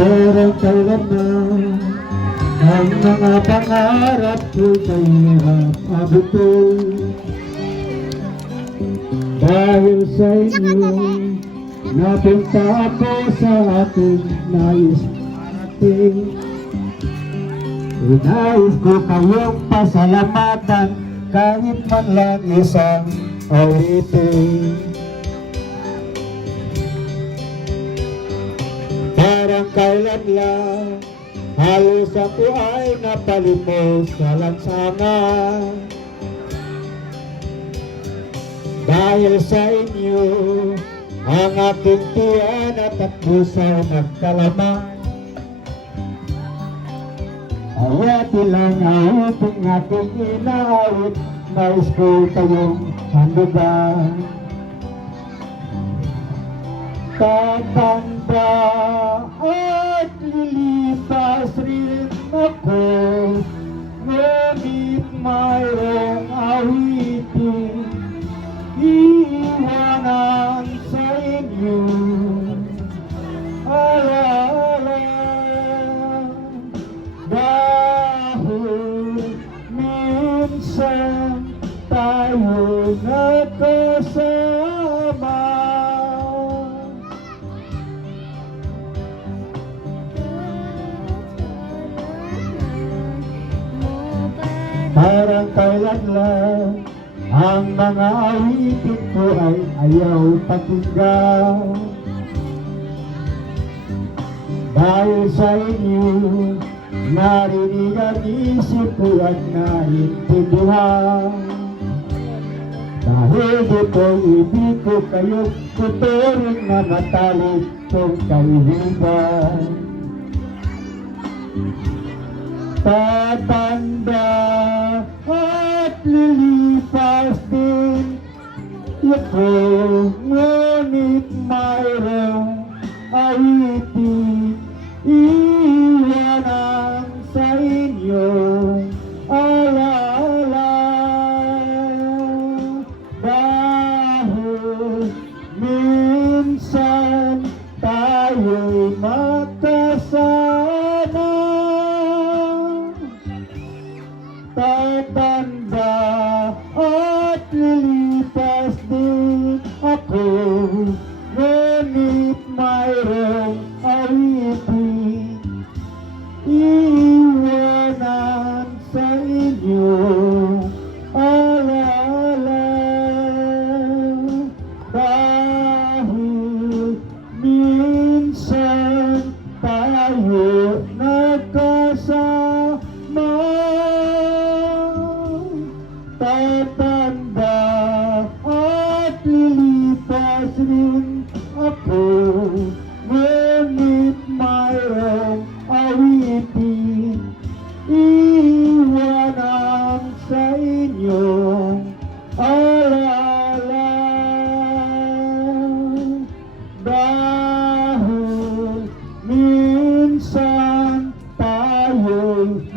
Pero kailan na ang mga pangarap ko'y kahirap abutin. Dahil sa inyo, napunta ako sa aking nais marating. Nais ko kayong pasalamatan kahit man lang isang ulitin. Parang kailan lang halos ako ay napalimos sa lansangan. Dahil sa inyo, ang aking tiyan at puso nagkalaman. Awat ilang awiting aking inaawit, nais ko kayong handugan. Tatanda at lilipas rin ako, ngunit mayroong awitin iiwanan sa inyo. Alaala, dahil minsan tayo nagkasama. Parang kailan lang ang mga awitin ko ay ayaw pakinggan. Dahil sa inyo, narinig ang isip ko at naintindihan. Dahil dito'y ibig ko kayong tuturing na matalik kong kaibigan. Tatanda at lilipas din ako, ngunit mayroong awitin iwanan sa inyo. Alaala, dahil minsan tayo'y magkasama. Tatanda at lilipas din ako, ngunit mayroong awitin iwanan sa inyo. Alaala, dahil minsan tayo nagkasama. Tatanda at lilipas rin ako, ngunit mayroong awitin iwanan sa inyo. Alaala, dahil minsan tayo'y